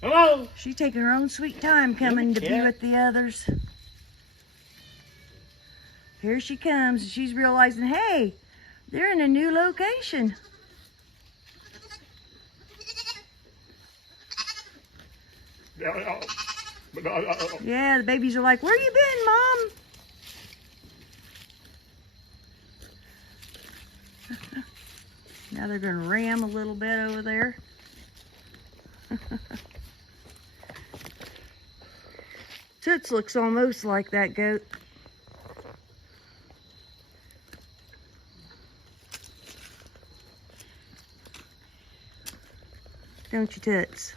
Hello. She's taking her own sweet time coming to be with the others. Here she comes. She's realizing, hey, they're in a new location. Yeah, the babies are like, where you been, Mom? Now they're going to ram a little bit over there. Toots looks almost like that goat. Don't you, Toots?